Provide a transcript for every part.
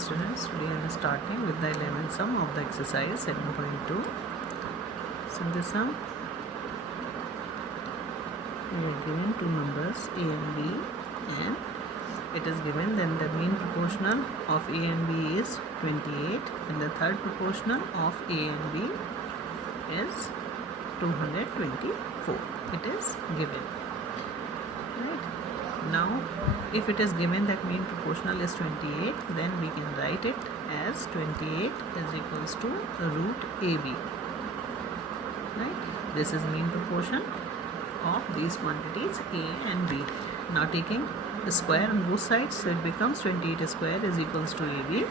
students, today I am starting with the 11th sum of the exercise 7.2. So in this sum we are given two numbers a and b, and it is given then the mean proportional of a and b is 28 and the third proportional of a and b is 224. It is given, right? Now if it is given that mean proportional is 28, then we can write it as 28 is equals to root AB, right? This is mean proportion of these quantities A and B. Now taking the square on both sides, so it becomes 28 square is equals to AB.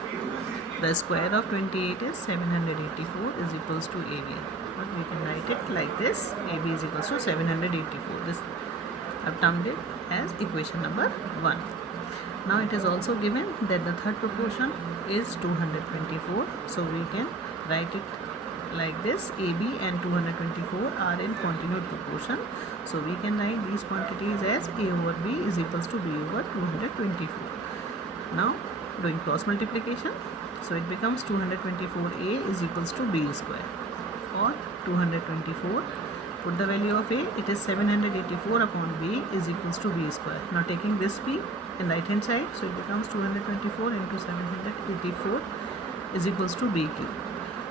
The square of 28 is 784 is equals to AB. But we can write it like this: AB is equals to 784. This I've termed it as equation number 1. Now it is also given that the third proportion is 224, so we can write it like this: AB and 224 are in continued proportion, so we can write these quantities as A over B is equals to B over 224. Now doing cross multiplication, so it becomes 224A is equals to B square, or 224, put the value of A, it is 784 upon B is equals to B square. Now taking this B in right hand side, so it becomes 224 into 784 is equals to B cube.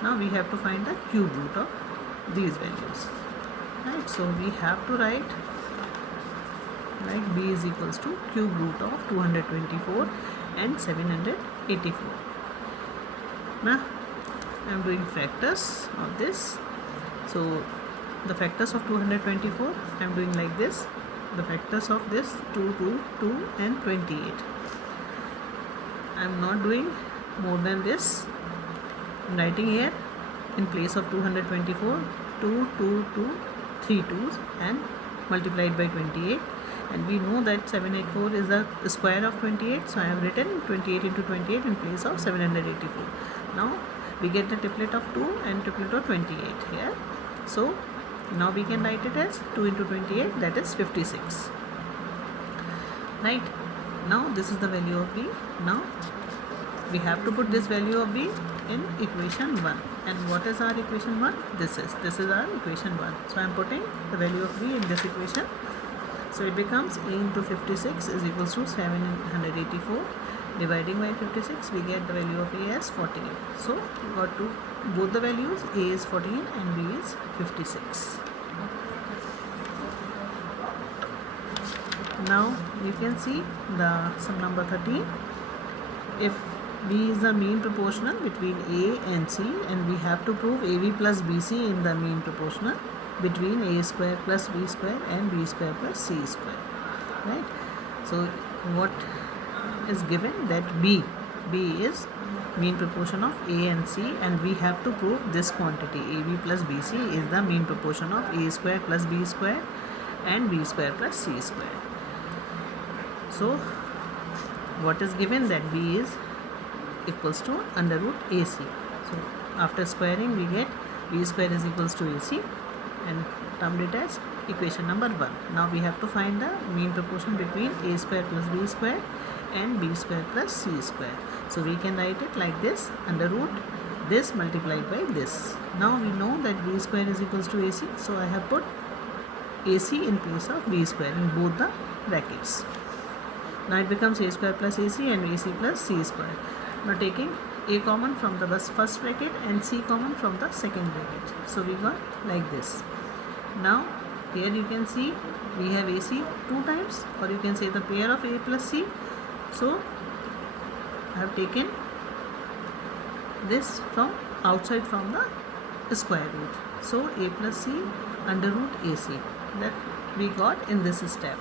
Now we have to find the cube root of these values, right? So we have to write like B is equals to cube root of 224 and 784. Now I am doing factors of this. So the factors of 224 I am doing like this: the factors of this 2, 2, 2 and 28. I am not doing more than this. I am writing here in place of 224 2, 2, 2, 3 2's and multiplied by 28, and we know that 784 is the square of 28, so I have written 28 into 28 in place of 784. Now we get the triplet of 2 and triplet of 28 here, so now we can write it as 2 into 28, that is 56, right? Now this is the value of B. Now we have to put this value of B in equation 1. And what is our equation 1? This is our equation 1. So I am putting the value of B in this equation. So it becomes A into 56 is equals to 784. Dividing by 56, we get the value of A as 14. So we got to both the values, A is 14 and B is 56. Now you can see the sum number 13. If B is the mean proportional between A and C, and we have to prove AB plus BC in the mean proportional between A square plus B square and B square plus C square, right? So what is given that B is mean proportion of A and C, and we have to prove this quantity AB plus BC is the mean proportion of A square plus B square and B square plus C square. So what is given that B is equals to under root AC. So after squaring we get B square is equals to AC and termed it as equation number 1. Now we have to find the mean proportion between A square plus B square and B square plus C square. So we can write it like this: under root this multiplied by this. Now we know that B square is equals to AC, so I have put AC in place of B square in both the brackets. Now it becomes A square plus AC and AC plus C square. Now taking A common from the first bracket and C common from the second bracket, so we got like this. Now here you can see we have AC 2 times, or you can say the pair of A plus C. So I have taken this from outside from the square root. So A plus C under root AC, that we got in this step.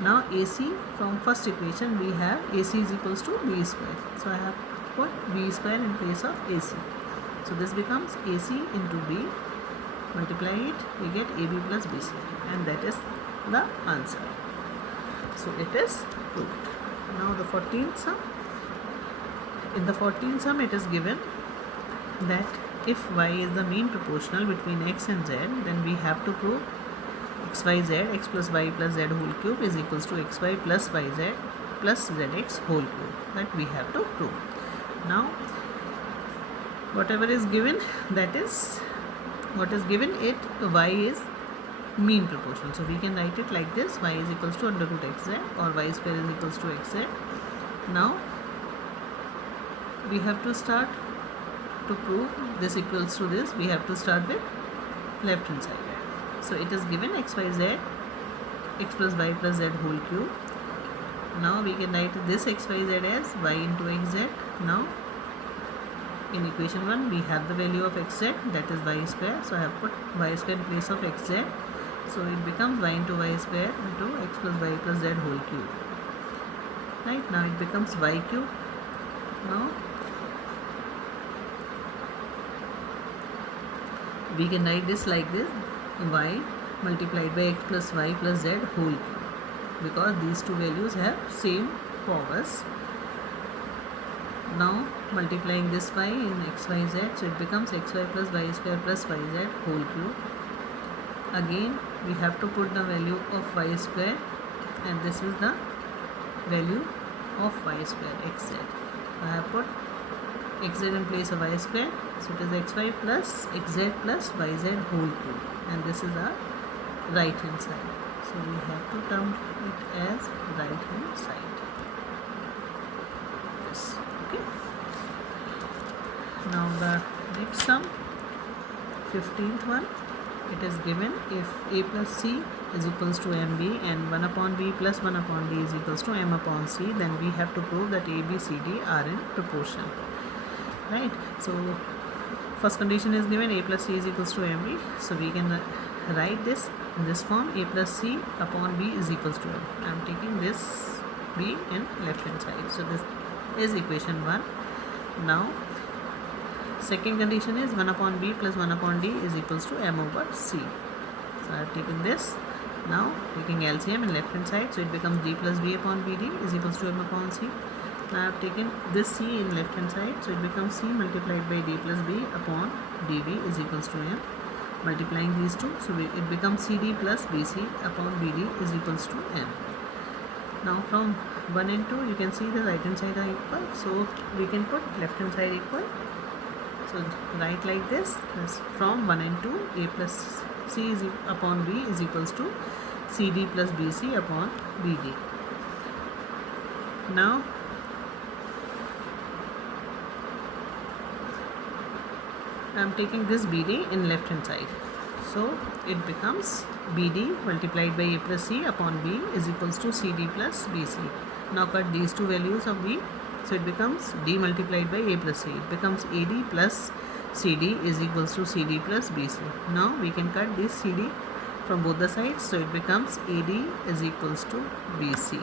Now AC from first equation we have AC is equals to B square. So I have put B square in place of AC. So this becomes AC into B. Multiply it, we get AB plus BC, and that is the answer. So it is proved. Now the 14th sum. In the 14th sum it is given that if y is the mean proportional between x and z, then we have to prove xyz, x plus y plus z whole cube is equals to xy plus yz plus zx whole cube. That we have to prove. Now whatever is given, that is what is given, it y is mean proportional. So we can write it like this: y is equals to under root xz, or y square is equals to xz. Now we have to start to prove this equals to this. We have to start with left hand side. So it is given x y z, x plus y plus z whole cube. Now we can write this x y z as y into xz. Now in equation 1 we have the value of xz, that is y square. So I have put y square in place of xz. So it becomes y into y square into x plus y plus z whole cube. Right, now it becomes y cube. Now we can write this like this: y multiplied by x plus y plus z whole cube, because these two values have same powers. Now multiplying this y in x y z, so it becomes xy plus y square plus yz whole cube. Again we have to put the value of y square, and this is the value of y square xz. I have put xz in place of y square, so it is xy plus xz plus yz whole cube, and this is our right hand side. So we have to term it as right hand side. Yes, okay. Now the next sum, 15th one. It is given if a plus c is equals to mb and 1 upon b plus 1 upon d is equals to m upon c, then we have to prove that a, b, c, d are in proportion. Right, so first condition is given, a plus c is equals to mb. So we can write this in this form: a plus c upon b is equals to m. I am taking this b in left hand side. So this is equation 1. Now second condition is 1 upon b plus 1 upon d is equals to m over c. So I have taken this. Now taking LCM in left hand side, so it becomes d plus b upon bd is equals to m upon c. Now I have taken this c in left hand side, so it becomes c multiplied by d plus b upon dv is equals to m. Multiplying these two, so it becomes cd plus bc upon bd is equals to m. Now from 1 and 2 you can see the right hand side are equal, so we can put left hand side equal. So write like this: from 1 and 2, a plus c is upon b is equals to cd plus bc upon bd. Now I am taking this bd in left hand side, so it becomes bd multiplied by a plus c upon b is equals to cd plus bc. Now cut these two values of b, so it becomes d multiplied by a plus c. It becomes ad plus cd is equals to cd plus bc. Now we can cut this cd from both the sides, so it becomes ad is equals to bc.